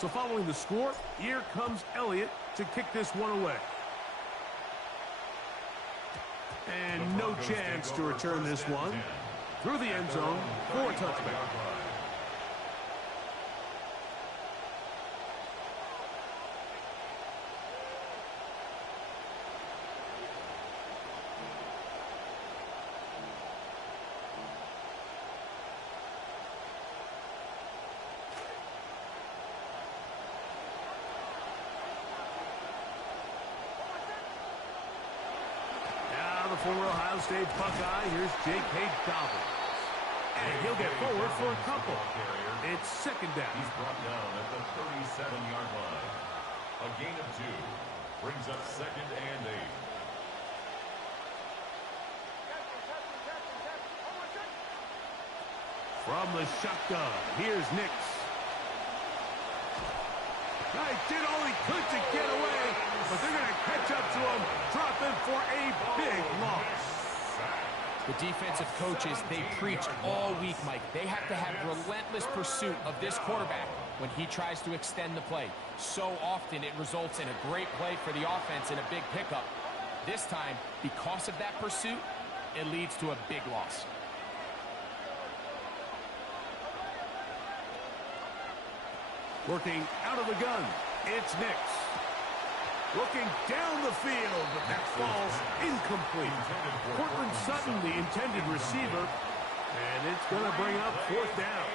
So following the score, here comes Elliott to kick this one away. And no chance to return this one. Through the end zone for a touchback. Former Ohio State Buckeye, here's J.K. Dobbins. And he'll get forward for a couple. It's second down. He's brought down at the 37-yard line. A gain of 2 brings up second and 8. From the shotgun, here's Nix. He did all he could to get away, but they're going to catch up to him, dropping for a big loss. The defensive coaches, they preach all week, Mike. They have to have relentless pursuit of this quarterback when he tries to extend the play. So often it results in a great play for the offense and a big pickup. This time, because of that pursuit, it leads to a big loss. Working out of the gun, it's Nix. Looking down the field, but that falls incomplete. Cortland Sutton, the intended receiver, and it's going to bring up fourth down.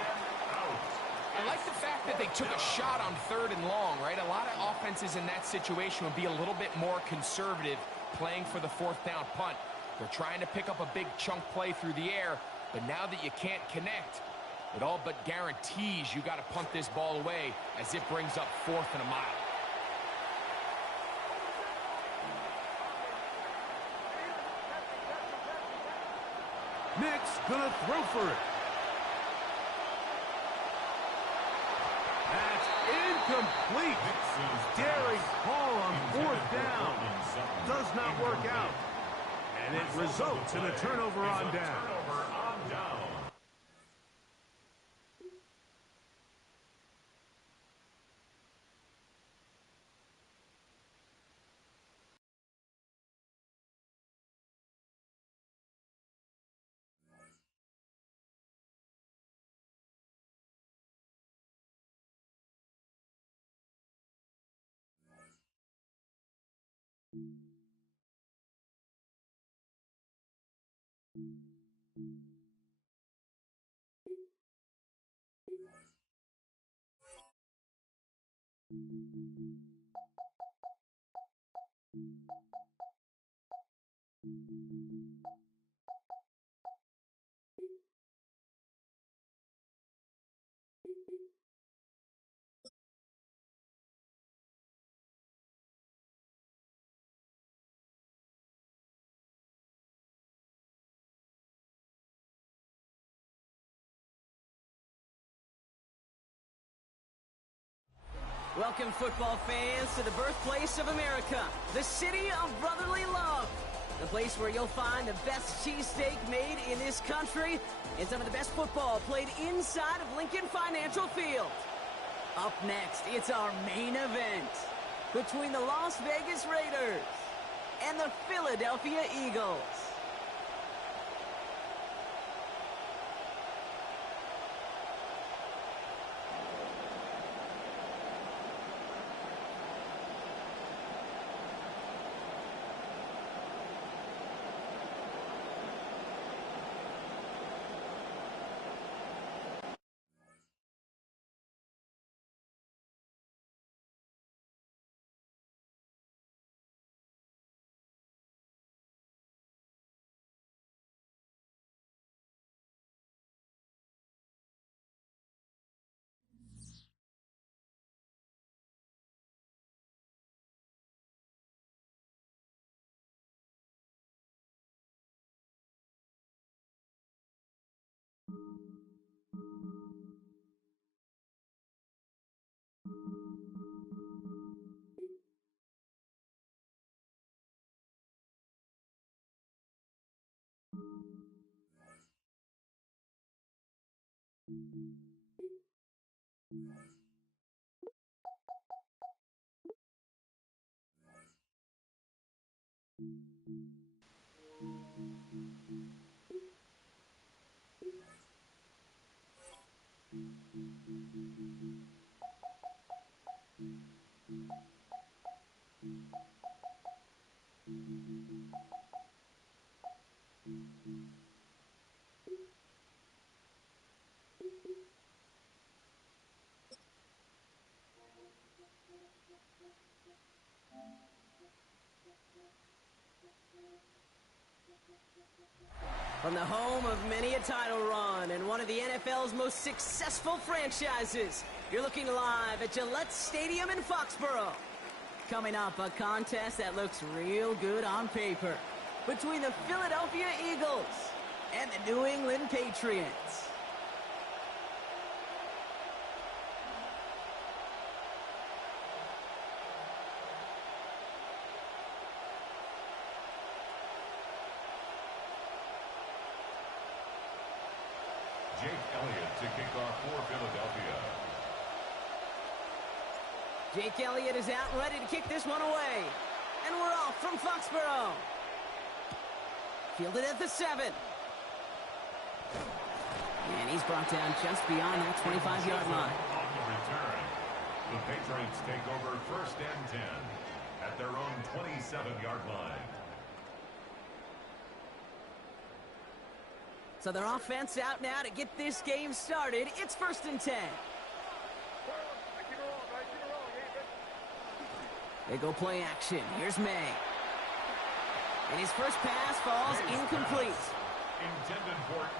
I like the fact that they took a shot on 3rd and long, right? A lot of offenses in that situation would be a little bit more conservative playing for the 4th down punt. They're trying to pick up a big chunk play through the air, but now that you can't connect, it all but guarantees you got to punt this ball away as it brings up 4th and a mile. Nix gonna throw for it. That's incomplete. Daring call on 4th down. Does not work out. And it results in a turnover on down. Welcome, football fans, to the birthplace of America, the city of brotherly love. The place where you'll find the best cheesesteak made in this country and some of the best football played inside of Lincoln Financial Field. Up next, it's our main event between the Las Vegas Raiders and the Philadelphia Eagles. From the home of many a title run and one of the NFL's most successful franchises, you're looking live at Gillette Stadium in Foxborough. Coming up, a contest that looks real good on paper between the Philadelphia Eagles and the New England Patriots. Jake Elliott to kick off for Philadelphia. Jake Elliott is out and ready to kick this one away. And we're off from Foxborough. Fielded at the 7. And he's brought down just beyond that 25-yard line. On the return, the Patriots take over 1st and 10 at their own 27-yard line. So their offense out now to get this game started. It's 1st and 10. They go play action. Here's May. And his first pass falls incomplete.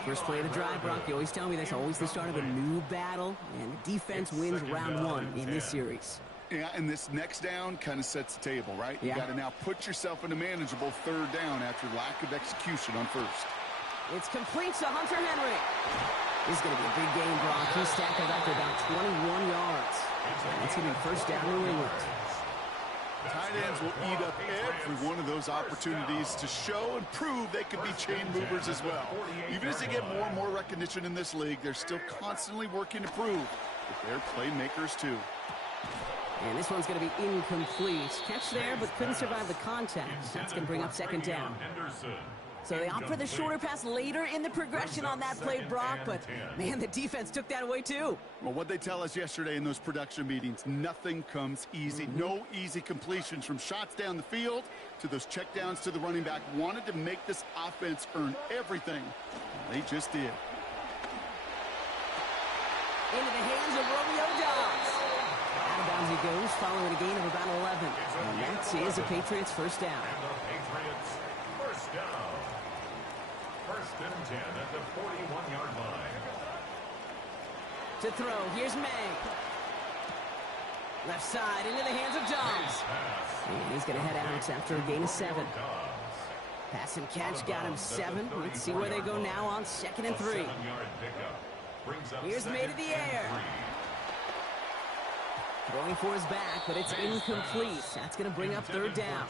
First play of the drive, Brock. You always tell me that's always the start of a new battle, and the defense wins round 1 in this series. Yeah, and this next down kind of sets the table, right? You got to now put yourself in a manageable 3rd down after lack of execution on 1st. It's complete to Hunter Henry. This is going to be a big game, Brock. He's stacking up to about 21 yards. That's going to be 1st down New England. Tight ends will eat up every one of those opportunities to show and prove they can be chain movers as well. Even as they get more and more recognition in this league, they're still constantly working to prove that they're playmakers too. And this one's going to be incomplete. Catch there, but couldn't survive the contact. That's going to bring up 2nd down. So they opt for the shorter pass later in the progression on that play, Brock, but man, the defense took that away too. Well, what they tell us yesterday in those production meetings, nothing comes easy. No easy completions from shots down the field to those checkdowns to the running back. Wanted to make this offense earn everything. They just did. Into the hands of Romeo Dobbs. Out of bounds he goes, following a gain of about 11. And that is the Patriots' 1st down. And the Patriots' 1st down. 1st and 10 at the 41-yard line. To throw, here's May. Left side into the hands of Dobbs. And he's going to head out after a gain of 7. Pass and catch got him 7. Let's see where they go now on 2nd and 3. Here's May to the air. Throwing for his back, but it's incomplete. That's going to bring up 3rd down.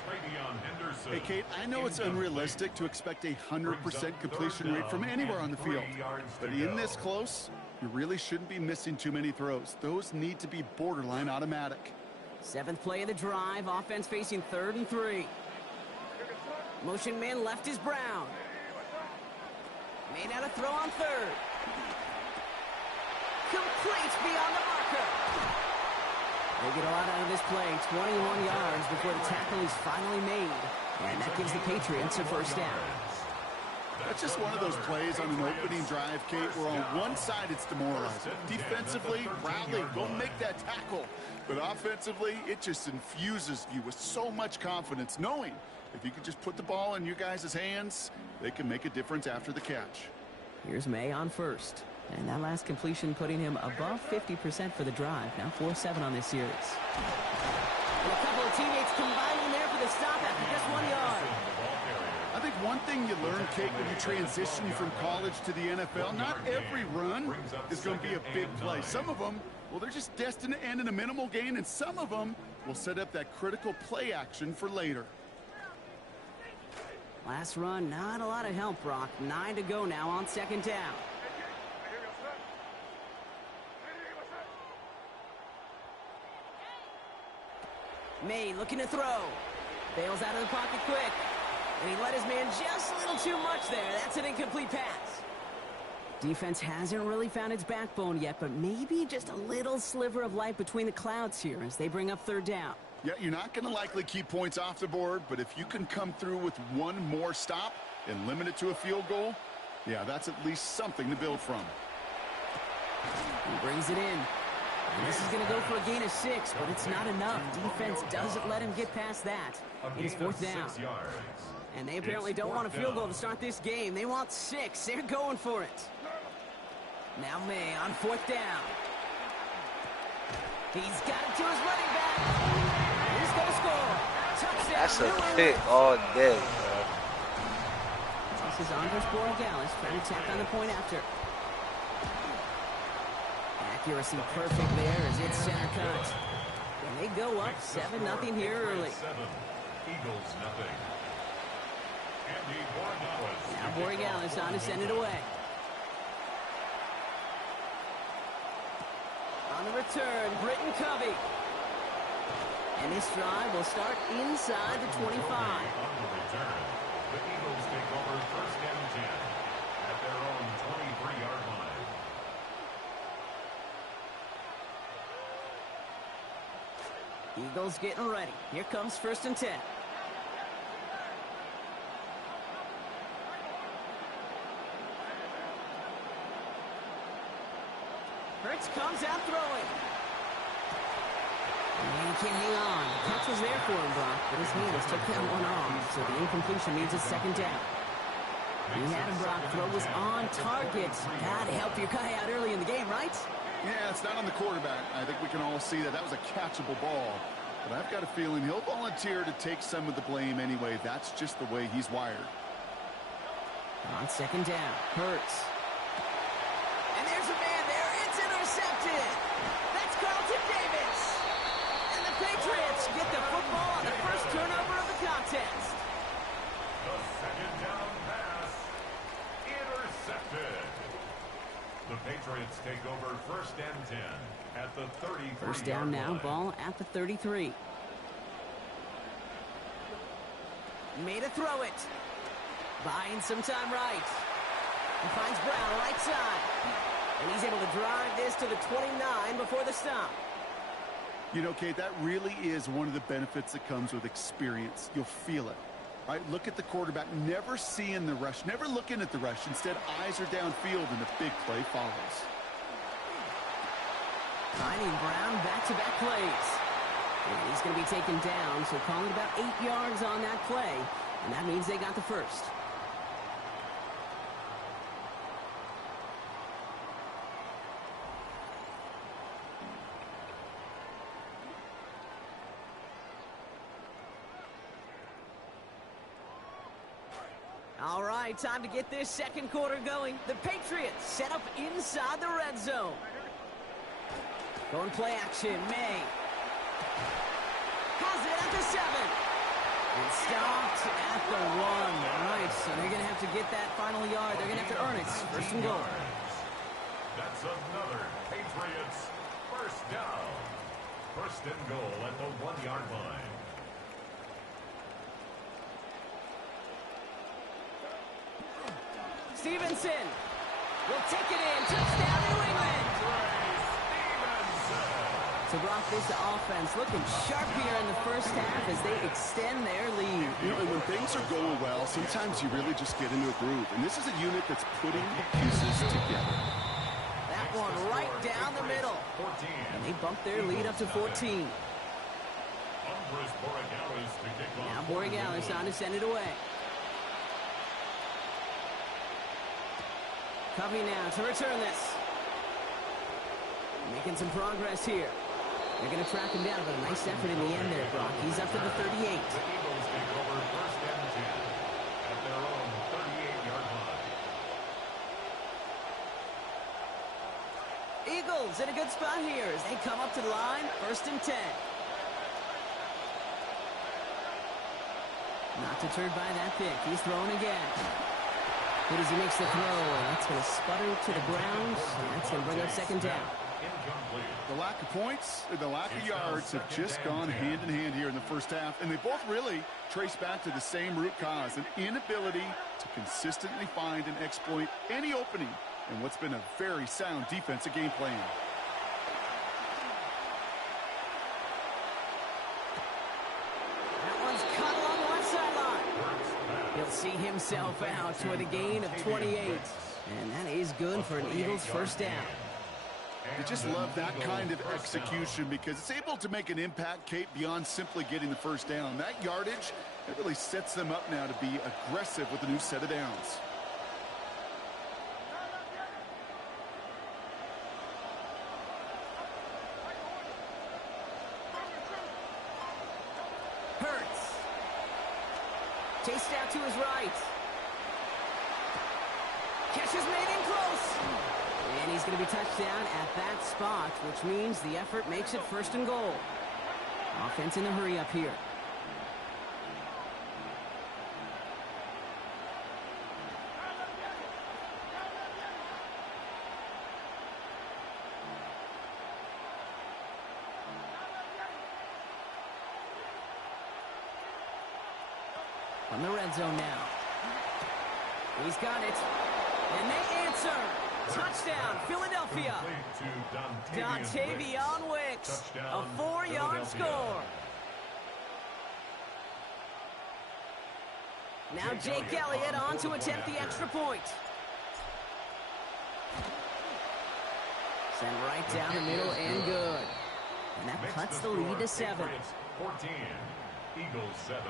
Hey, Kate, I know it's unrealistic to expect a 100% completion rate from anywhere on the field. But in this close, you really shouldn't be missing too many throws. Those need to be borderline automatic. 7th play of the drive. Offense facing 3rd and 3. Motion man left is Brown. Made out a throw on 3rd. Complete beyond the marker. They get a lot out of this play. 21 yards before the tackle is finally made. And that gives the Patriots a 1st down. That's just one of those plays on an opening drive, Kate, where on one side it's demoralizing. Defensively, rally, go make that tackle. But offensively, it just infuses you with so much confidence, knowing if you can just put the ball in your guys' hands, they can make a difference after the catch. Here's May on 1st. And that last completion putting him above 50% for the drive. Now 4-7 on this series. And a couple of teammates combining there for the stop after just 1 yard. I think one thing you learn, Kate, when you transition from college to the NFL, not every run is going to be a big play. Some of them, well, they're just destined to end in a minimal gain, and some of them will set up that critical play action for later. Last run, not a lot of help, Brock. 9 to go now on 2nd down. May looking to throw. Bails out of the pocket quick. And he let his man just a little too much there. That's an incomplete pass. Defense hasn't really found its backbone yet, but maybe just a little sliver of light between the clouds here as they bring up 3rd down. Yeah, you're not going to likely keep points off the board, but if you can come through with one more stop and limit it to a field goal, yeah, that's at least something to build from. He brings it in. And this is going to go for a gain of 6, but it's not enough. Defense doesn't let him get past that. It is 4th down. And they apparently don't want a field goal to start this game. They want 6. They're going for it. Now May on 4th down. He's got it to his running back. He's going to score. Touchdown. That's a pick all day, bro. This is Andres Borregales trying to tack on the point after. Accuracy perfect there as it's center cut. And they go up 7-0 here early. Eagles nothing. Now Borregales on to send it away. On the return, Britton Covey. And this drive will start inside the 25. On the return, the Eagles take over 1st and 10 at their own 23-yard line. Eagles getting ready. Here comes 1st and 10. Hurts comes out throwing. And he can't hang on. The catch was there for him, Brock, but his hands took that one off, so the incompletion means it's 2nd down. He had him, Brock. Throw was on target. Gotta help your guy out early in the game, right? Yeah, it's not on the quarterback. I think we can all see that that was a catchable ball. But I've got a feeling he'll volunteer to take some of the blame anyway. That's just the way he's wired. On 2nd down, Hurts. And there's a man there. It's intercepted. That's Carlton Davis. And the Patriots get the football on the first turnover of the contest. The 2nd down pass intercepted. The Patriots take over 1st and 10 at the 33. 1st down now, ball at the 33. Made a throw it. Buying some time right. He finds Brown right side. And he's able to drive this to the 29 before the stop. You know, Kate, that really is one of the benefits that comes with experience. You'll feel it. Right, look at the quarterback, never seeing the rush, never looking at the rush. Instead, eyes are downfield, and the big play follows. Finding Brown back-to-back plays. And he's going to be taken down, so calling about 8 yards on that play. And that means they got the first. All right, time to get this 2nd quarter going. The Patriots set up inside the red zone. Going play action, May. Has it at the 7. And stopped at the 1. All right, so they're going to have to get that final yard. They're going to have to earn it. 1st and goal. That's another Patriots 1st down. 1st and goal at the 1-yard line. Stevenson will take it in. Touchdown, New England. So Brock, this offense looking sharp here in the 1st half as they extend their lead. You know, and when things are going well, sometimes you really just get into a groove. And this is a unit that's putting the pieces together. That one right down the middle. And they bump their lead up to 14. Now Borregales on to send it away. Covey now to return this. Making some progress here. They're going to track him down, but a nice effort in the end there, Brock. He's up to the 38. The Eagles take over 1st and 10 at their own 38-yard line. Eagles in a good spot here as they come up to the line. 1st and 10. Not deterred by that pick. He's throwing again. Good as he makes the throw, and that's going to sputter to the ground, and that's going to bring up 2nd down. The lack of points and the lack of yards have just gone hand in hand here in the 1st half, and they both really trace back to the same root cause, an inability to consistently find and exploit any opening in what's been a very sound defensive game plan. That one's cut along the left sideline. He'll see himself out with a gain of 28, and that is good for an Eagles 1st down. I just love that kind of execution because it's able to make an impact, Kate, beyond simply getting the first down. That yardage, it really sets them up now to be aggressive with a new set of downs. Hurts. Chased out to his right. Catch is made in close. And he's going to be touched down at that spot, which means the effort makes it 1st and goal. Offense in a hurry up here. From the red zone now. He's got it. And they answer. Touchdown, Philadelphia. Dontavion Wicks. A 4-yard score. Now Jake Elliott on to attempt the extra point. Sent right down the middle and good. And that cuts the lead to 7. 14, Eagles 7.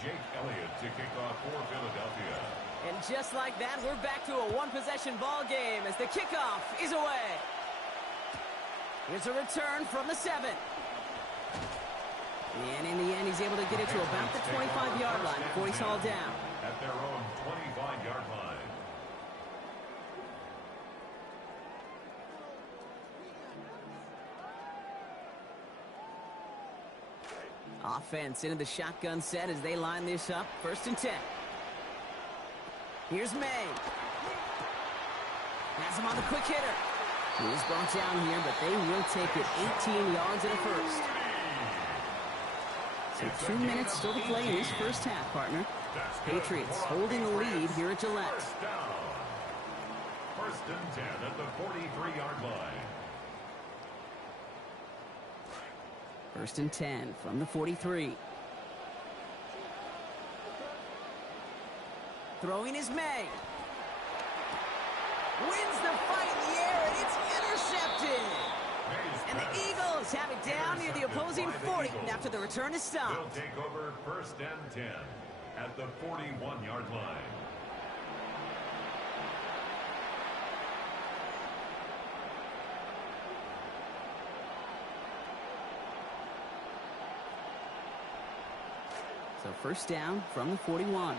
Jake Elliott to kick off for Philadelphia. And just like that, we're back to a one-possession ball game as the kickoff is away. Here's a return from the 7. And in the end, he's able to get it to about the 25-yard line before he's hauled down. At their own 25-yard line. Offense into the shotgun set as they line this up. 1st and 10. Here's May. Has him on the quick hitter. He's brought down here, but they will take it 18 yards and a 1st. So 2 minutes still to play in this first half, partner. Patriots holding the lead here at Gillette. 1st and 10 at the 43-yard line. 1st and 10 from the 43. Throwing is May. Wins the fight in the air, and it's intercepted. And the Eagles have it down near the opposing 40 after the return is stopped. Will take over 1st and 10 at the 41-yard line. So 1st down from the 41.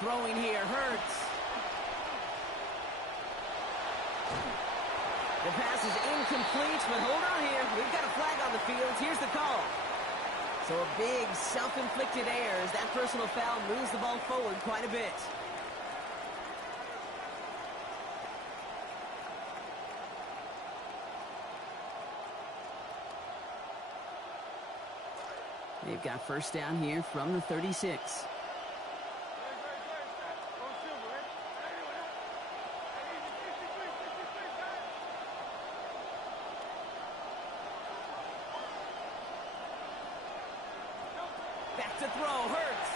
Throwing here, Hurts. The pass is incomplete, but hold on here. We've got a flag on the field. Here's the call. So a big self-inflicted error as that personal foul moves the ball forward quite a bit. They've got 1st down here from the 36. Back to throw, Hurts.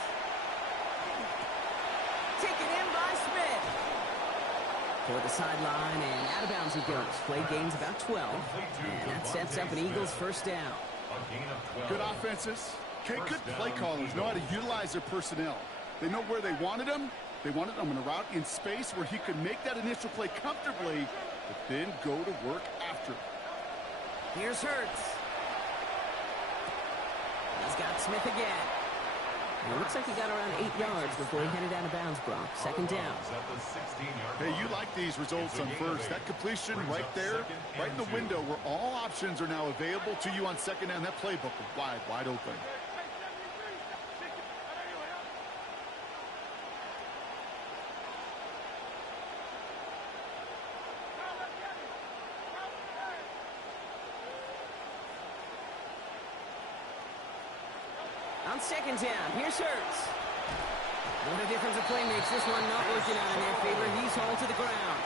Taken in by Smith. For the sideline, and out of bounds he goes. Play gains about 12. And that sets up an Eagles 1st down. Good offenses. Okay, good play callers know how to utilize their personnel. They know where they wanted them. They wanted them in a route in space where he could make that initial play comfortably, but then go to work after it. Here's Hurts. He's got Smith again. And it looks like he got around 8 yards before he headed out of bounds, Brock. 2nd down. Hey, you like these results on 1st. That completion right there, right in the window where all options are now available to you on 2nd down. That playbook is wide open. On 2nd down, here's Hurts. What a difference a play makes. This one not working out in their favor. He's hauled to the ground.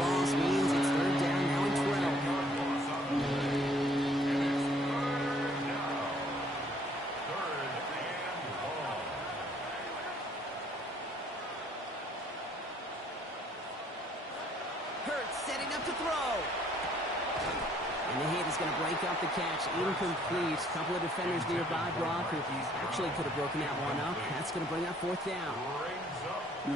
Loss means it's third down, now in 12. Setting up to throw. And the hit is going to break up the catch. Incomplete. A couple of defenders nearby, Brock, who actually could have broken that one up. That's going to bring up fourth down.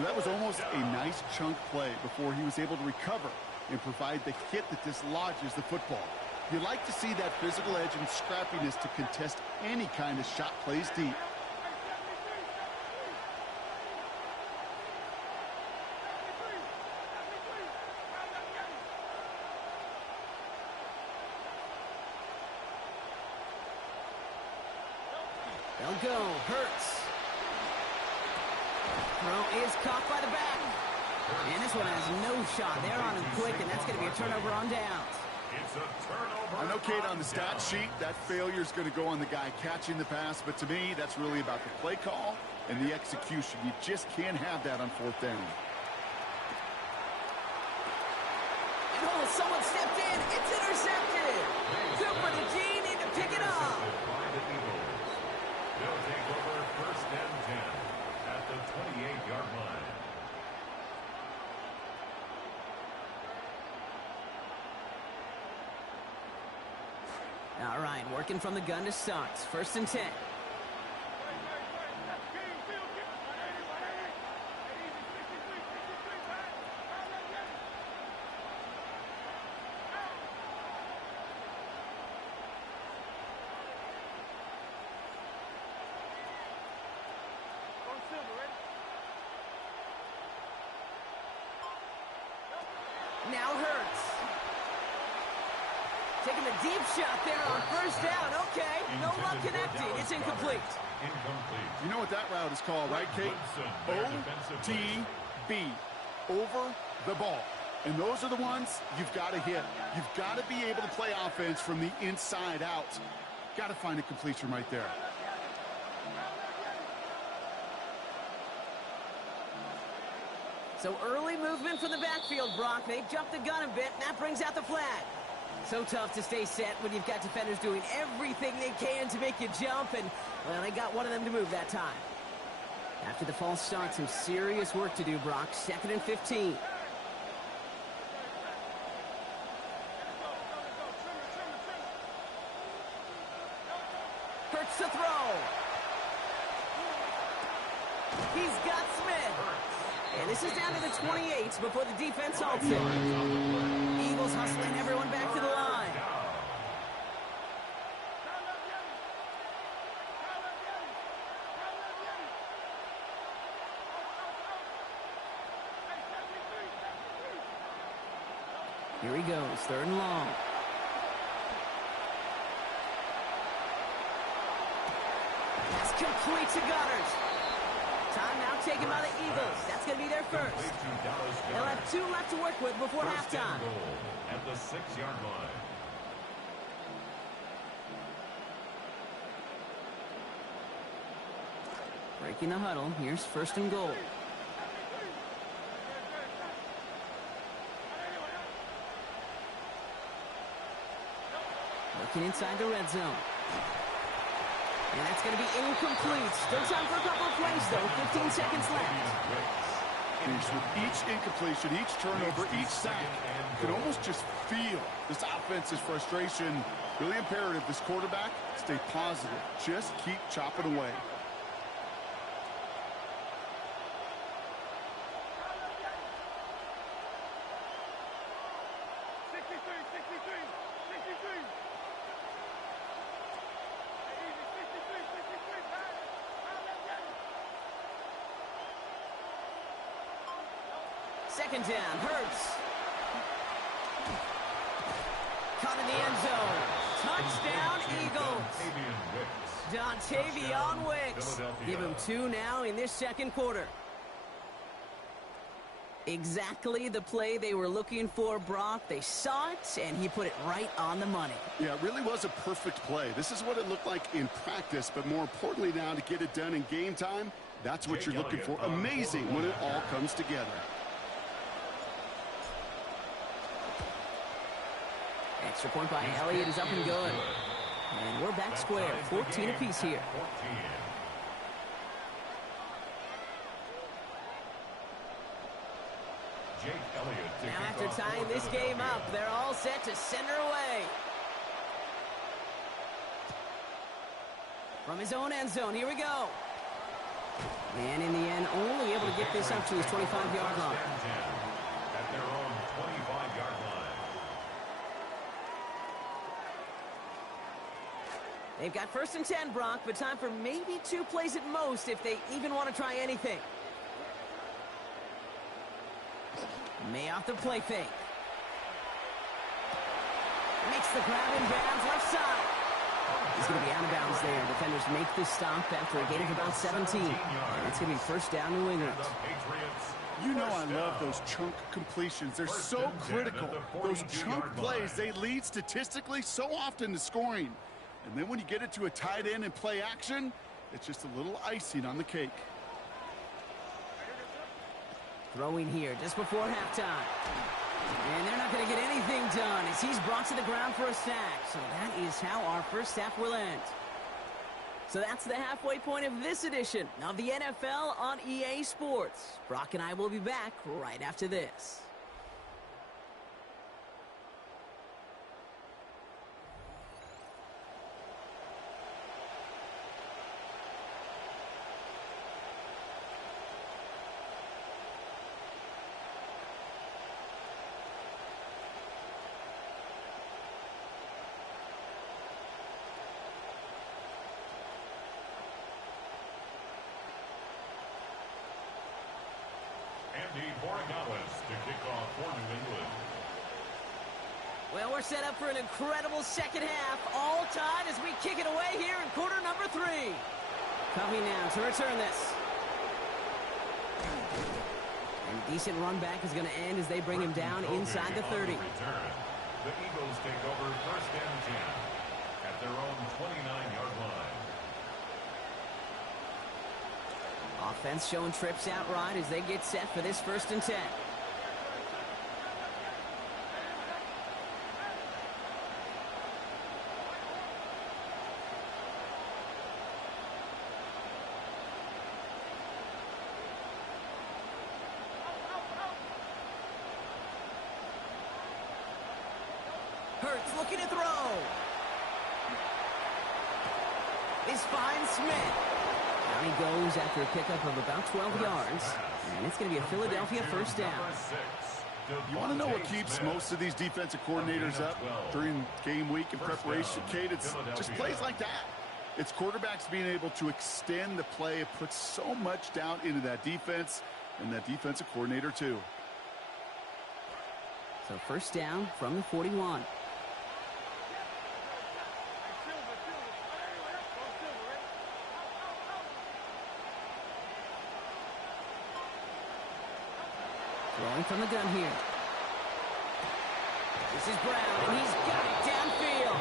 That was almost a nice chunk play before he was able to recover and provide the hit that dislodges the football. You like to see that physical edge and scrappiness to contest any kind of shot plays deep. They'll go. Hurts. Throw is caught by the back. And this one has no shot. They're on him quick, and that's going to be a turnover on downs. It's a turnover. I know, Kate, on the stat sheet, that failure is going to go on the guy catching the pass, but to me, that's really about the play call and the execution. You just can't have that on fourth down. And oh, someone stepped in. It's intercepted. Cooper to Gene in to pick it up. They'll take over first and 10 at the 28-yard line. All right, working from the gun to start. First and 10. Now Hurts. Taking the deep shot there on first down. Okay, no luck connecting. It's incomplete. You know what that route is called, right, Kate? OTB. Over the ball. And those are the ones you've got to hit. You've got to be able to play offense from the inside out. Got to find a completion right there. So early movement from the backfield, Brock. They jumped the gun a bit, and that brings out the flag. So tough to stay set when you've got defenders doing everything they can to make you jump, and, well, they got one of them to move that time. After the false start, some serious work to do, Brock. 2nd and 15. Hurts to throw. He's got Smith. And this is down to the 28 before the defense halts it. Eagles hustling everyone back to the line. Here he goes, 3rd and long. That's complete to Gunners. Time now taken by the Eagles. That's going to be their first. They'll have 2 left to work with before halftime. At the 6-yard line. Breaking the huddle. Here's 1st and goal. Working inside the red zone. And that's going to be incomplete. Still time for a couple of plays, though. 15 seconds left. With each incompletion, each turnover, each sack, you can almost just feel this offense's frustration. Really imperative, this quarterback, stay positive. Just keep chopping away. Second down, Hurts. Caught in the end zone. Touchdown, Eagles. Dontavion Wicks. Give him 2 now in this 2nd quarter. Exactly the play they were looking for, Brock. They saw it, and he put it right on the money. Yeah, it really was a perfect play. This is what it looked like in practice, but more importantly now to get it done in game time, That's what you're looking for. Amazing when it all comes together. Extra point by Elliott is up and good. And we're back square, 14 apiece here. Now after tying this game up, they're all set to send her away. From his own end zone, here we go. And in the end, only able to get this up to his 25-yard line. At their own 25-yard line. They've got 1st and 10, Brock, but time for maybe 2 plays at most if they even want to try anything. May off the play fake. Makes the grab in bounds left side. He's going to be out of bounds there. Defenders make this stop after a gain of about 17. And it's going to be 1st down New England. You know I love those chunk completions. They're so critical. Those chunk plays, they lead statistically so often to scoring. And then when you get it to a tight end and play action, it's just a little icing on the cake. Throwing here just before halftime. And they're not going to get anything done as he's brought to the ground for a sack. So that is how our first half will end. So that's the halfway point of this edition of the NFL on EA Sports. Brock and I will be back right after this. To kick off for New England. Well, we're set up for an incredible second half. All tied as we kick it away here in quarter number 3. Coming now to return this. And a decent run back is going to end as they bring him down inside the 30. The Eagles take over 1st and 10 at their own 29-yard line. Offense showing trips out right as they get set for this 1st and 10. Hurts looking to throw. This finds Smith. Down he goes after a pickup of about 12 yards. And it's going to be a Philadelphia 1st down. You want to know what keeps most of these defensive coordinators up during game week and preparation, Kate? It's just plays like that. It's quarterbacks being able to extend the play. It puts so much down into that defense and that defensive coordinator too. So 1st down from the 41. Throwing from the gun here. This is Brown, and he's got it downfield.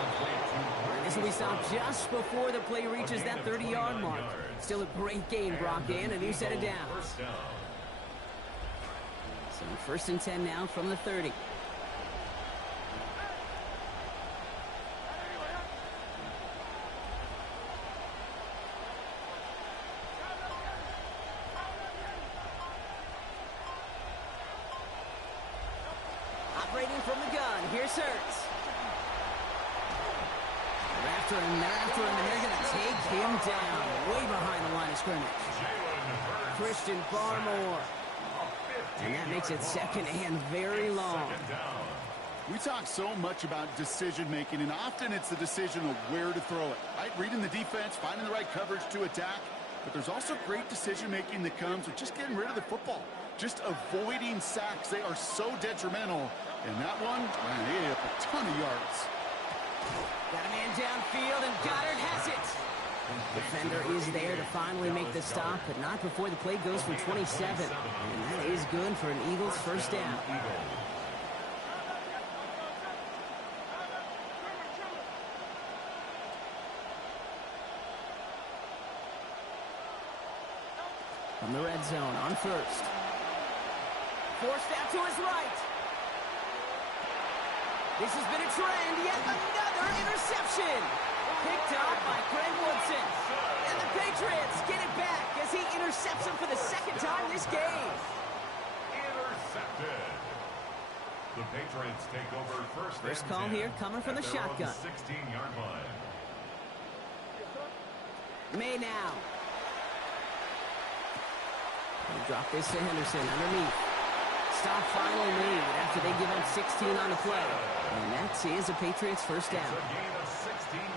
And this will be stopped just before the play reaches that 30-yard mark. Still a great gain, Brock, and a new set of downs. So 1st and 10 now from the 30. Operating from the gun, here's Hurts. They're after him, and they're going to take him down way behind the line of scrimmage. Christian Barmore. And that makes it 2nd and very long. We talk so much about decision-making, and often it's the decision of where to throw it, right? Reading the defense, finding the right coverage to attack. But there's also great decision-making that comes with just getting rid of the football, just avoiding sacks. They are so detrimental. And that one, man, he hit a ton of yards. Got a man downfield, and Goddard has it. Defender is there to finally make the stop, but not before the play goes for 27. And that is good for an Eagles 1st down. From the red zone on first. Forced out to his right. This has been a trend. Yet another interception. Picked up by Greg Woodson. And the Patriots get it back as he intercepts him for the second time this game. Intercepted. The Patriots take over First call here coming from the shotgun. 16-yard line. May now. They drop this to Henderson underneath. Stop finally made after they give up 16 on the play. And that is a Patriots first down.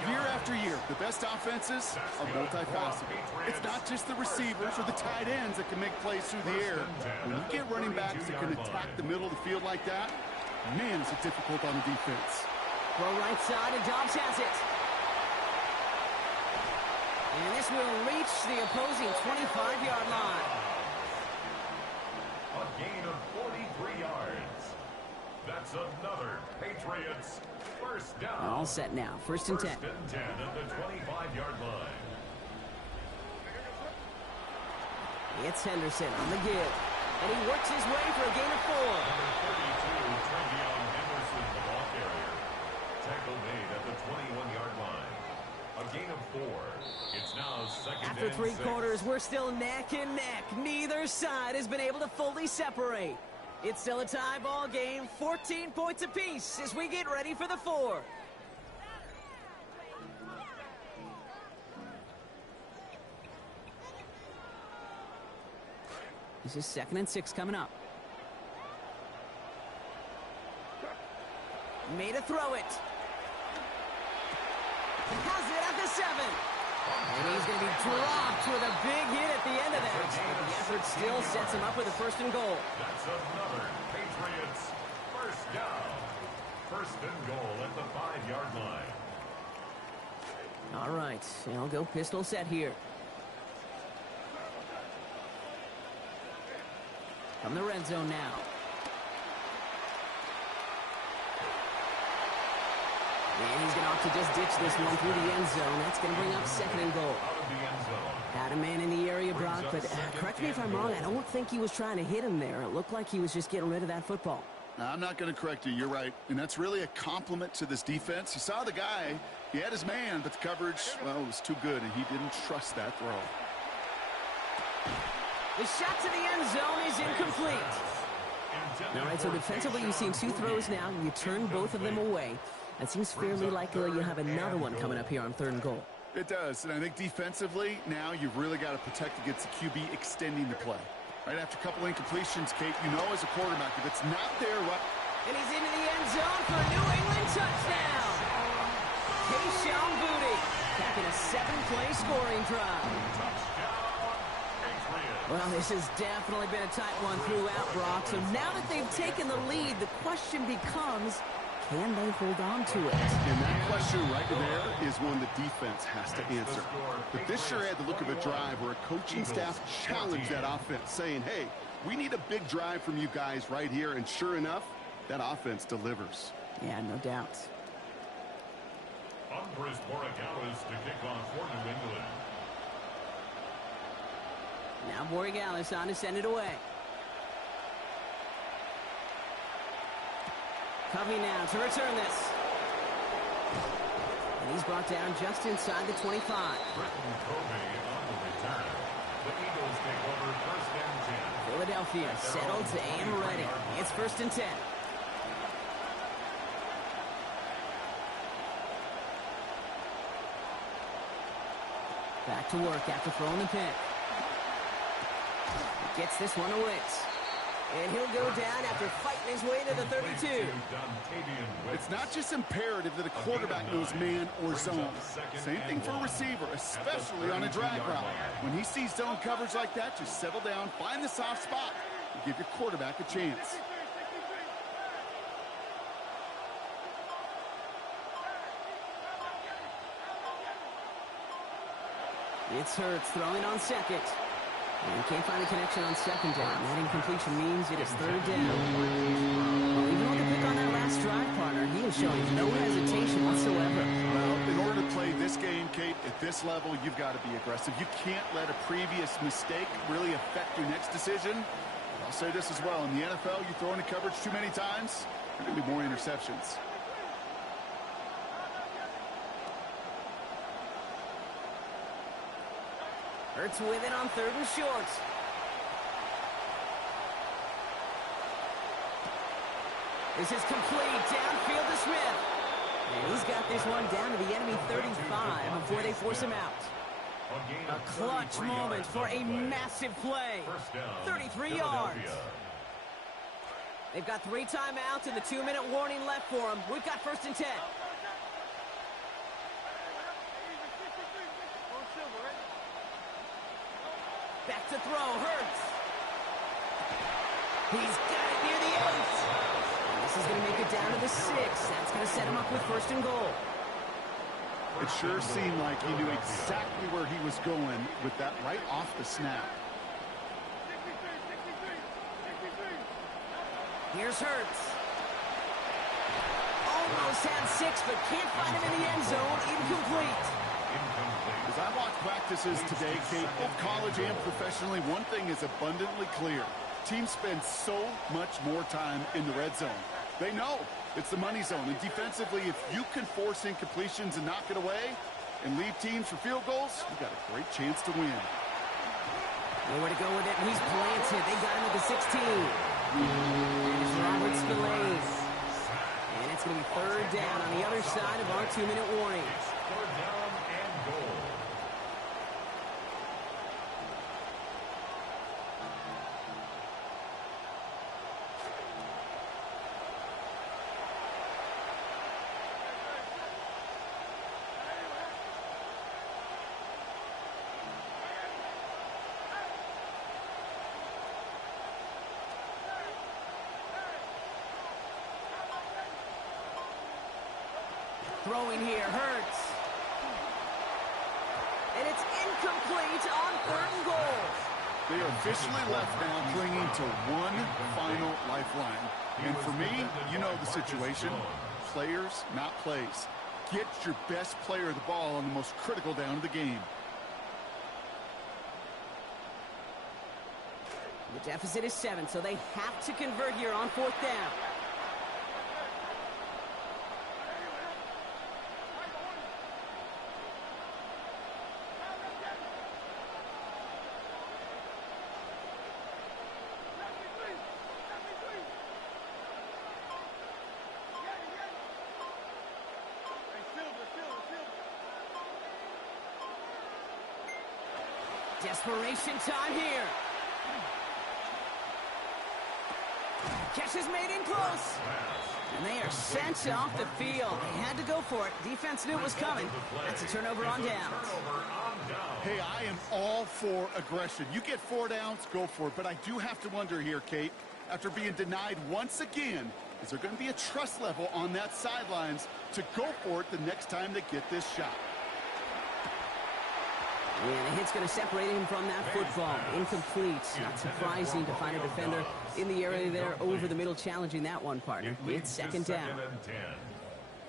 Year after year, the best offenses are multifaceted. It's not just the receivers or the tight ends that can make plays through the air. When you get running backs that can attack the middle of the field like that, man, is it difficult on the defense. Well, right side, and Dobbs has it. And this will reach the opposing 25-yard line. A gain of 43 yards. That's another Patriots first down. All set now. First and 10. First and 10 at the 25-yard line. It's Henderson on the give. And he works his way for a gain of 4. Number 32, Trevion Henderson, the ball carrier. Tackle made at the 21-yard line. A gain of 4. It's now second After and 3 6. quarters, we're still neck and neck. Neither side has been able to fully separate. It's still a tie ball game, 14 points apiece as we get ready for the 4. This is second and 6 coming up. Made a throw it. Has it at the 7. And he's going to be dropped with a big hit at the end of that. But the effort still sets him up with a first and goal. That's another Patriots first down. First and goal at the 5-yard line. All right, I'll go pistol set here. From the red zone now. And he's going to opt to just ditch this one through the end zone. That's going to bring up second and goal. Out of the end zone. Had a man in the area, Brock, but correct me if I'm wrong, I don't think he was trying to hit him there. It looked like he was just getting rid of that football. Now, I'm not going to correct you. You're right. And that's really a compliment to this defense. You saw the guy. He had his man, but the coverage, well, was too good, and he didn't trust that throw. The shot to the end zone is incomplete. All right, so defensively, you've seen 2 throws now. You turn both of them away. It seems fairly likely you have another one coming up here on 3rd and goal. It does, and I think defensively, now you've really got to protect against the QB extending the play. Right after a couple incompletions, Kate, you know as a quarterback, if it's not there, what? And he's into the end zone for a New England touchdown. Keyshawn Boutte capping a 7-play scoring drive. Well, this has definitely been a tight one throughout, Brock. So now that they've taken the lead, the question becomes, can they hold on to it? And that question right there is one the defense has to answer. But this sure had the look of a drive where a coaching staff challenged that offense, saying, hey, we need a big drive from you guys right here. And sure enough, that offense delivers. Yeah, no doubt. Andres Borregales to kick off for New England. Now Borregales on to send it away. Covey now to return this. And he's brought down just inside the 25. Britton Covey on the return. The Eagles take over first and 10. Philadelphia settled and ready. It's first and 10. Back to work after throwing the pick. Gets this one to Wicks. And he'll go down after fighting his way to the 32. It's not just imperative that a quarterback knows man or zone. Same thing for a receiver, especially on a drag route. When he sees zone coverage like that, just settle down, find the soft spot, and give your quarterback a chance. It's Hurts throwing on second. And can't find a connection on second down. That incompletion means it is third down. Well, even with the pick on that last drive, partner, he is showing no hesitation whatsoever. Well, in order to play this game, Kate, at this level, you've got to be aggressive. You can't let a previous mistake really affect your next decision. I'll say this as well. In the NFL, you throw into coverage too many times, there are going to be more interceptions. Hurts with it on third and short. This is complete. Downfield to Smith. And he's got this one down to the enemy 35 before they force him out. A clutch moment for a massive play. 33 yards. They've got 3 timeouts and the 2-minute warning left for them. We've got 1st and 10. Back to throw, Hurts. He's got it near the 8. And this is going to make it down to the 6. That's going to set him up with 1st and goal. It sure seemed like he knew exactly where he was going with that right off the snap. Here's Hurts. Almost had 6, but can't find him in the end zone. Incomplete. As I watch practices today, Kate, both college and professionally, one thing is abundantly clear. Teams spend so much more time in the red zone. They know it's the money zone. And defensively, if you can force incompletions and knock it away and leave teams for field goals, you've got a great chance to win. Nowhere to go with it. He's planted. They got him at the 16. And it's Robert Spillane. And it's going to be 3rd down on the other side of our 2-minute warning. 3rd down and goal. Throwing here, Hurts. And it's incomplete on 3rd and goal. They are officially left now clinging to one final lifeline. And for me, you know the situation. Players, not plays. Get your best player the ball on the most critical down of the game. The deficit is 7, so they have to convert here on 4th down. Desperation time here. Catch is made in close. And they are sent off the field. They had to go for it. Defense knew it was coming. That's a turnover on downs. Hey, I am all for aggression. You get 4 downs, go for it. But I do have to wonder here, Kate, after being denied once again, is there going to be a trust level on that sidelines to go for it the next time they get this shot? And the hit's going to separate him from that football. Incomplete. Not surprising to find a defender in the area there over the middle challenging that one, partner. It's 2nd down.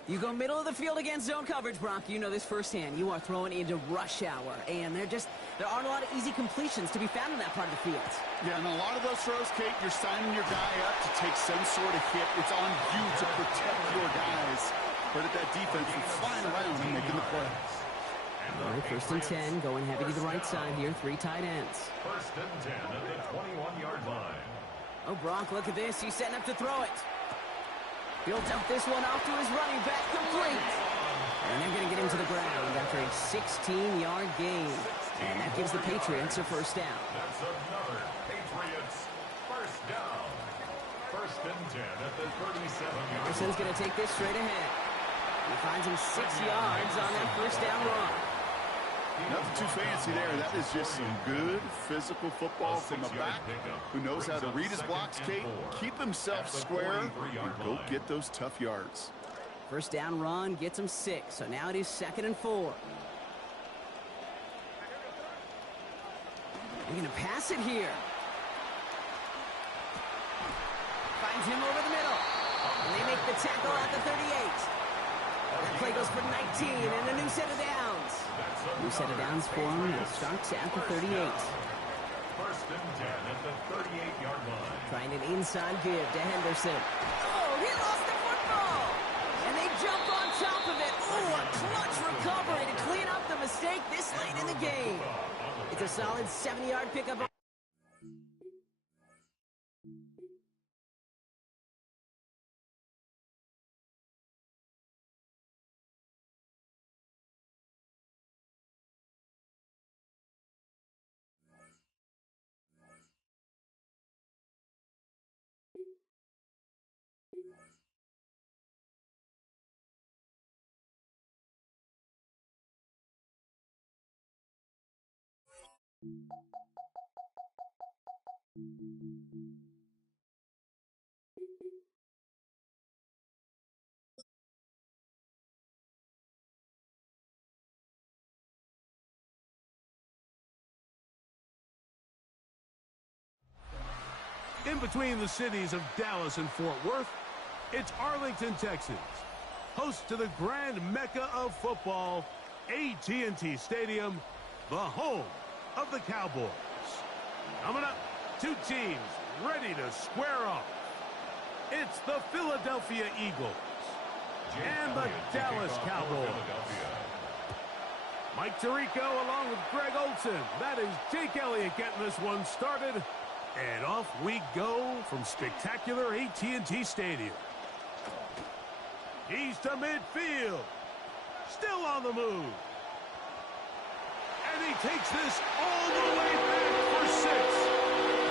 You go middle of the field against zone coverage, Brock. You know this firsthand. You are throwing into rush hour. And there aren't a lot of easy completions to be found in that part of the field. Yeah, and a lot of those throws, Kate, you're signing your guy up to take some sort of hit. It's on you to protect your guys. Credit that defense for flying around and making the play. All right, 1st and 10, going heavy to the right side here, 3 tight ends. 1st and 10 at the 21-yard line. Oh, Brock, look at this. He's setting up to throw it. Built up this one off to his running back, complete. And they're going to get him to the ground after a 16-yard gain. And that gives the Patriots a 1st down. That's another Patriots 1st down. 1st and 10 at the 37-yard line. Anderson's going to take this straight ahead. He finds him 6 yards on that 1st down run. Nothing too fancy there. That is just some good physical football from a back who knows how to read his blocks, Kate, keep himself square, and go get those tough yards. 1st down run gets him 6, so now it is 2nd and 4. They're going to pass it here. Finds him over the middle. And they make the tackle at the 38. That play goes for 19 and a new set of downs. New set of downs for him. It starts at the 38. First and 10 at the 38-yard line. Trying an inside give to Henderson. Oh, he lost the football. And they jump on top of it. Oh, a clutch recovery to clean up the mistake this late in the game. It's a solid 70-yard pickup. In between the cities of Dallas and Fort Worth, it's Arlington, Texas, host to the grand mecca of football, AT&T Stadium, the home of the Cowboys. Coming up, two teams ready to square off. It's the Philadelphia Eagles and the Dallas Cowboys. Mike Tirico along with Greg Olson. That is Jake Elliott getting this one started. And off we go from spectacular AT&T Stadium. He's to midfield. Still on the move. And he takes this all the way back for 6.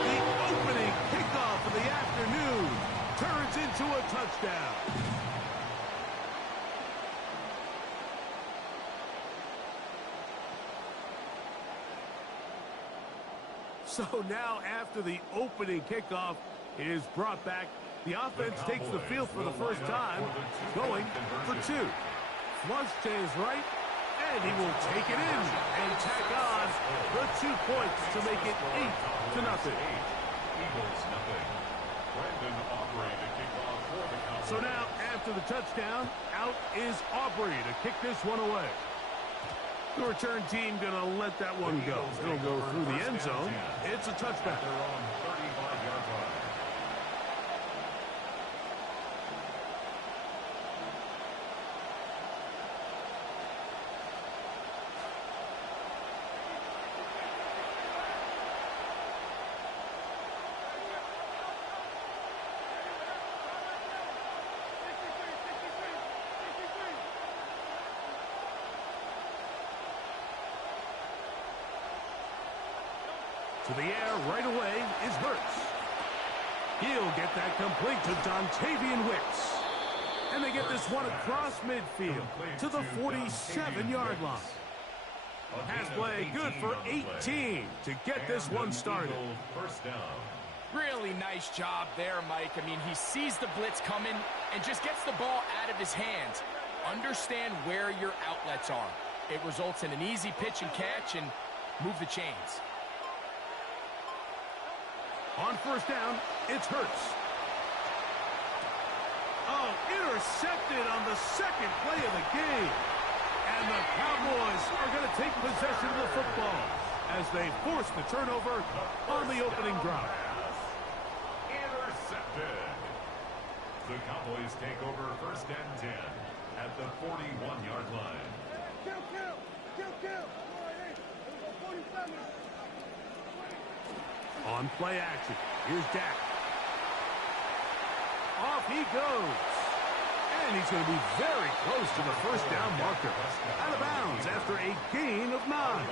The opening kickoff of the afternoon turns into a touchdown. So now, after the opening kickoff is brought back, the offense takes the field for the first time, going for 2. Flush to his right, and he will take it in and tack on the 2 points to make it 8-0. Eagles nothing. Brandon Aubrey to kick off for the Cowboys. So now, after the touchdown, out is Aubrey to kick this one away. The return team going to let that one go. It'll go through the end zone. It's a touchdown. They're on 35-yard line. To the air right away is Hurts. He'll get that complete to Dontavian Wicks. And they get this one across midfield to the 47-yard line. Pass play good for 18 to get this one started. First down. Really nice job there, Mike. I mean, he sees the blitz coming and just gets the ball out of his hands. Understand where your outlets are. It results in an easy pitch and catch and move the chains. On first down, it's Hurts. Oh, intercepted on the second play of the game. And the Cowboys are going to take possession of the football as they force the turnover on the opening drive. Intercepted. The Cowboys take over first and 10 at the 41-yard line. On play action, here's Dak. Off he goes. And he's going to be very close to the first down marker. Out of bounds after a gain of 9.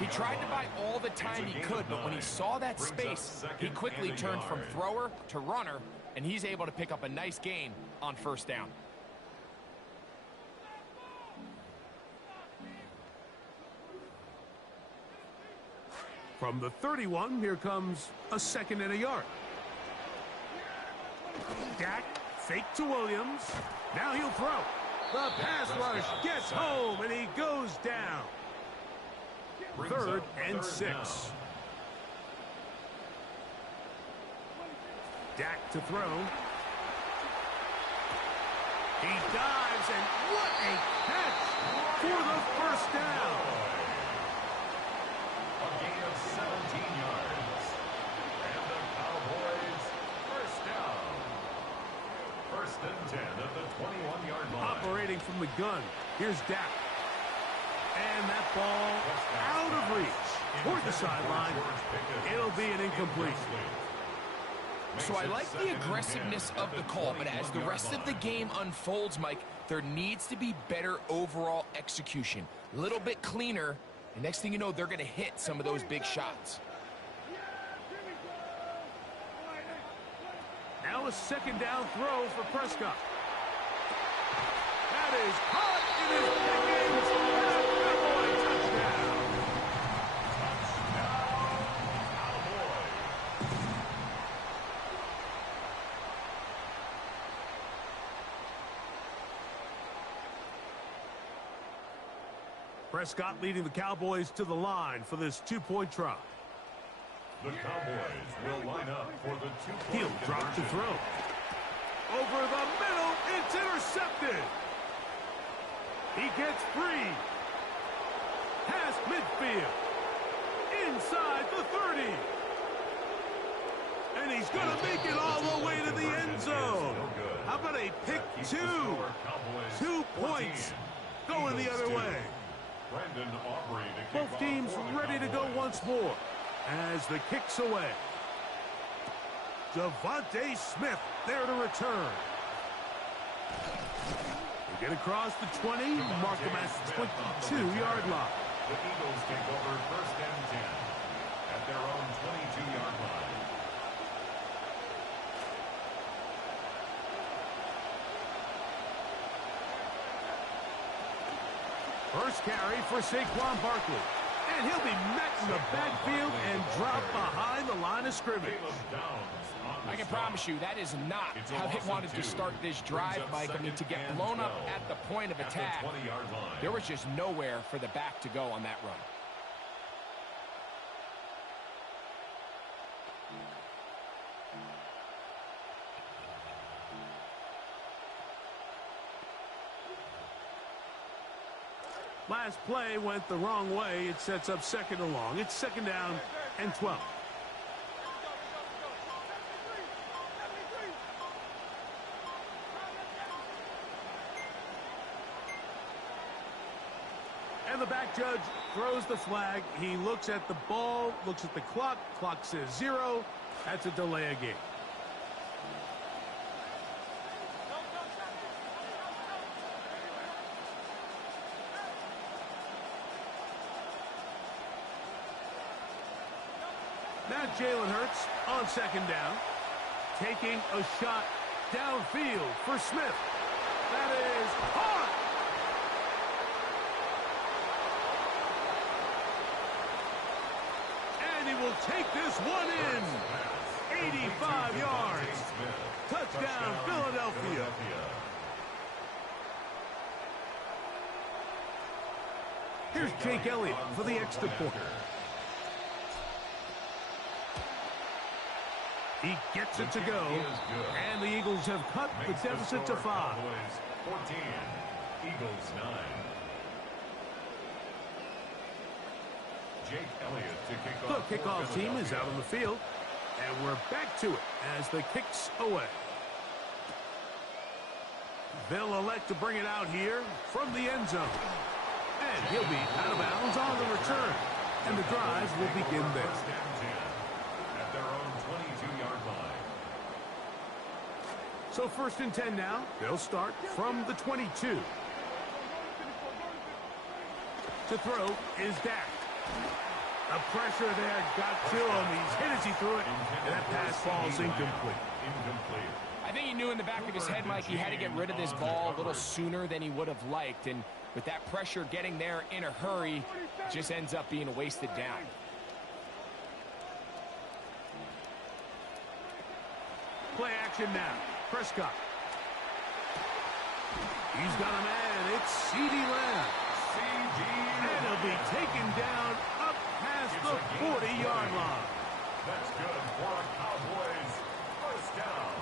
He tried to buy all the time he could, but when he saw that space, he quickly turned from thrower to runner, and he's able to pick up a nice gain on first down. From the 31, here comes a 2nd and a yard. Dak, fake to Williams. Now he'll throw. The pass rush gets home, and he goes down. 3rd and 6. Dak to throw. He dives, and what a catch for the first down. A gain of 17 yards. And the Cowboys first down. 1st and 10 at the 21-yard line. Operating from the gun. Here's Dak. And that ball out of reach. Toward the sideline. It'll be an incomplete. So I like the aggressiveness of the call, but as the rest of the game unfolds, Mike, there needs to be better overall execution. A little bit cleaner, and next thing you know, they're going to hit some of those big shots. Now a 2nd down throw for Prescott. That is caught in his pickings. And a Cowboy touchdown. Prescott leading the Cowboys to the line for this 2-point try. The Cowboys will line up for the 2-point He'll drop to throw. Over the middle, it's intercepted. He gets free. Past midfield. Inside the 30. And he's going to make it all the way to the end zone. How about a pick 2? 2 points going the other way. Both teams ready to go once more as the kick's away. Devontae Smith there to return. They get across the 20, mark him at the 22-yard line. The Eagles take over 1st and 10 at their own 22-yard line. First carry for Saquon Barkley. And he'll be met in the backfield and dropped behind the line of scrimmage. I can promise you that is not how they wanted to start this drive, Mike. I mean, to get blown up at the point of attack, there was just nowhere for the back to go on that run. Last play went the wrong way. It sets up 2nd and long. It's 2nd down and 12. And the back judge throws the flag. He looks at the ball, looks at the clock. Clock says 0. That's a delay of game. Now Jalen Hurts on 2nd down. Taking a shot downfield for Smith. That is caught. And he will take this one in. 85 yards. Touchdown, Philadelphia. Here's Jake Elliott for the extra point. He gets it to go, and the Eagles have cut the deficit to 5. 14, Eagles 9. Jake Elliott to kick off. The kickoff team is out on the field, and we're back to it as the kick's away. They'll elect to bring it out here from the end zone. And he'll be out of bounds on the return, and the drive will begin there. At their own 22-yard line. So 1st and 10 now. They'll start from the 22. To throw is Dak. The pressure there got to him. He's hit as he threw it, and that pass falls incomplete. I think he knew in the back of his head, Mike, he had to get rid of this ball a little sooner than he would have liked. And with that pressure getting there in a hurry, it just ends up being a wasted down. Play action now. Prescott. He's got a man. It's CeeDee Lamb. And he'll be taken down up past the 40-yard line. That's good for a Cowboys first down.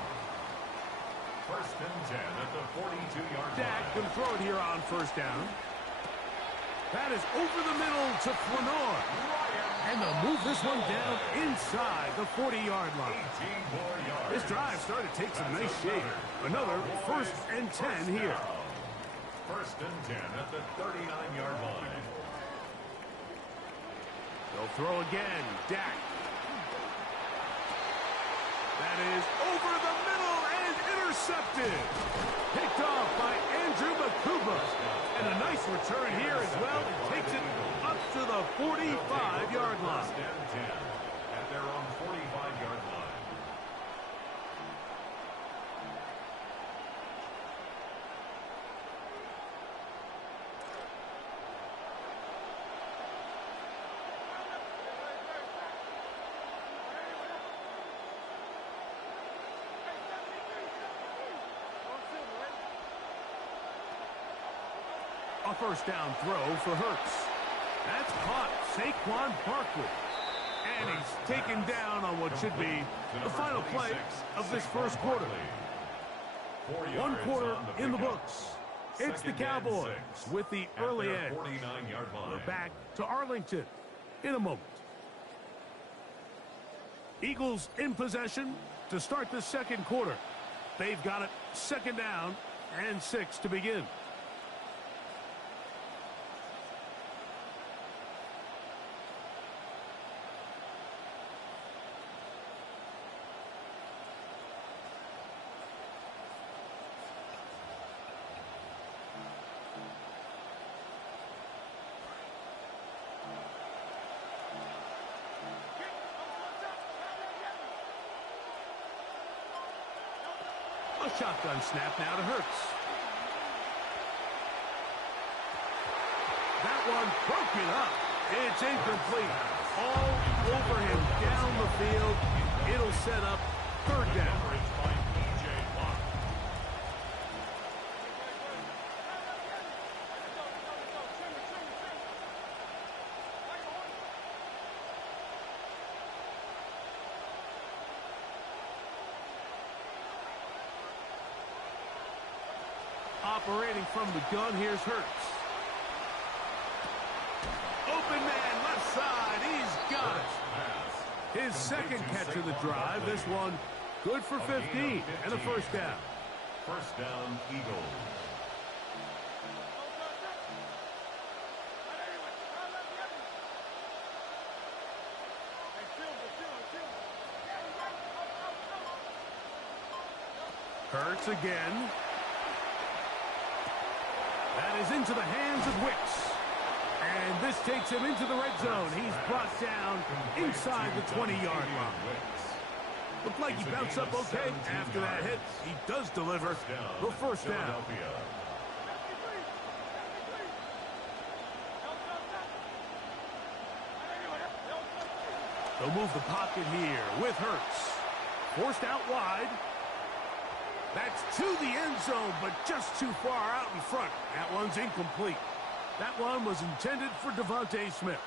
First and 10 at the 42-yard line. Dak can throw it here on first down. That is over the middle to Flanor. And they'll move this one down inside the 40-yard line. This drive started to take some nice shape. Another first and 10 here. First and 10 at the 39-yard line. They'll throw again. Dak. That is over the middle and intercepted. Picked off by Andrew Makuba. And a nice return here as well. It takes it up to the 45-yard line. First and 10 at their own 45-yard line. A first down throw for Hurts. That's caught Saquon Barkley. And he's taken down on what should be the final play of this first quarter. 1 quarter in the books. It's the Cowboys with the early edge. We're back to Arlington in a moment. Eagles in possession to start the second quarter. They've got it second down and 6 to begin. A shotgun snap now to Hurts. That one broke it up. It's incomplete. All over him down the field. It'll set up third down. Operating from the gun, here's Hurts. Open man, left side, he's got it. His second catch of the drive, this one good for 15 and a first down. First down, Eagles. Hurts again. That is into the hands of Wicks. And this takes him into the red zone. He's brought down inside the 20-yard line. Looked like he bounced up okay after that hit. He does deliver the first down. They'll move the pocket here with Hurts. Forced out wide. That's to the end zone, but just too far out in front. That one's incomplete. That one was intended for Devontae Smith.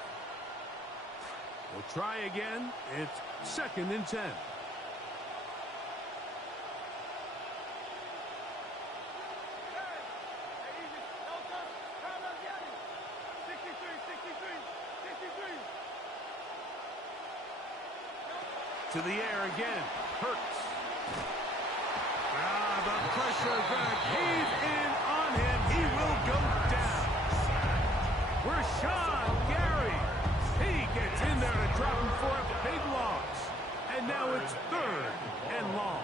We'll try again. It's second and 10. To the air again. Hurts. The pressure going to cave in on him. He will go down. Rashawn Gary. He gets in there to drop him for a big loss. And now it's third and long.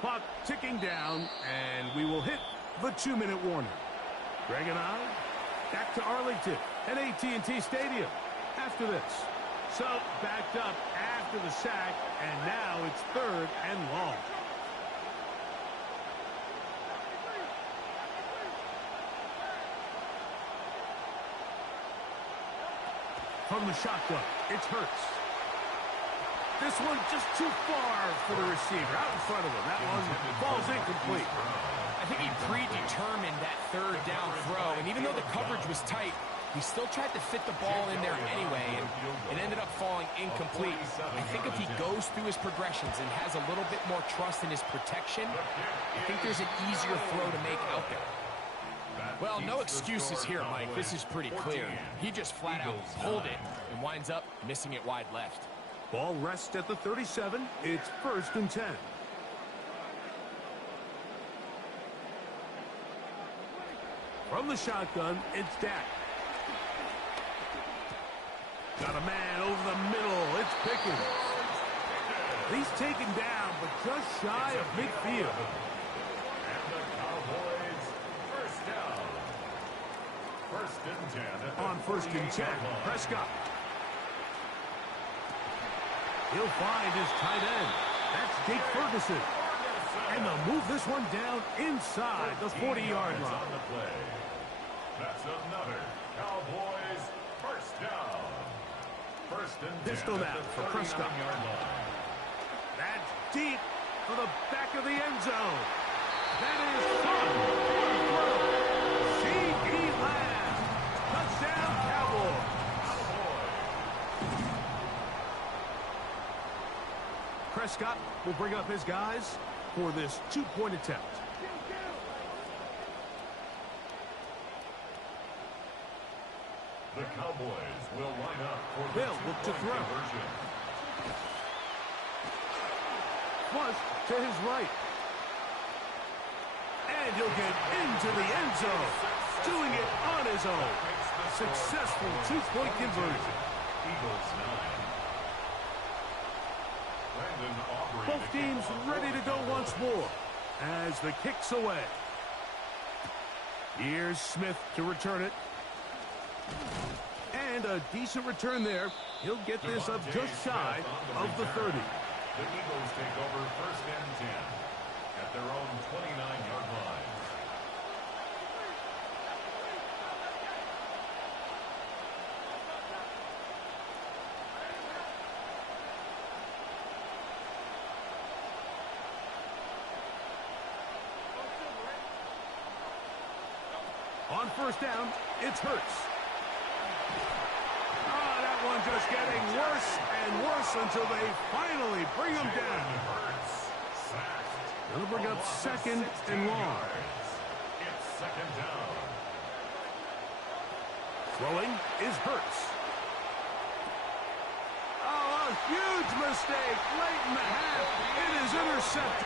Clock ticking down, and we will hit the 2-minute warning. Greg and I back to Arlington at AT&T Stadium after this. So backed up after the sack, and now it's third and long. From the shotgun, it's Hurts. This one just too far for the receiver. Out in front of him. That one falls incomplete. I think he predetermined that third down throw, and even though the coverage was tight, he still tried to fit the ball in there anyway, and it ended up falling incomplete. I think if he goes through his progressions and has a little bit more trust in his protection, I think there's an easier throw to make out there. Well, no excuses here, Mike. This is pretty clear. He just flat out pulled it and winds up missing it wide left. Ball rests at the 37. It's 1st and 10. From the shotgun, it's Dak. Got a man over the middle. It's Pickens. He's taken down, but just shy of midfield. And the Cowboys first down. 1st and 10. On 1st and 10, Prescott. He'll find his tight end. That's Jake Ferguson. And they'll move this one down inside the 40-yard line. On the play. That's another Cowboys first down. 1st and 10. Pistol now for Prescott. That's deep for the back of the end zone. That is fun. C.E. Lamb. Touchdown, Cowboys. Prescott will bring up his guys for this 2-point attempt. The Cowboys will line up for the They'll look to throw. conversion. Flush to his right. And he'll get into the end zone. Doing it on his own. Successful 2-point conversion. Eagles 9. Both teams ready to go once more as the kick's away. Here's Smith to return it. And a decent return there. He'll get this up just shy of the 30. The Eagles take over 1st and 10 at their own 29-yard line. On 1st down, it's Hurts. Oh, that one just getting worse and worse until they finally bring him down. They'll bring up 2nd and long. It's 2nd down. Throwing is Hurts. Oh, a huge mistake late in the half. It is intercepted.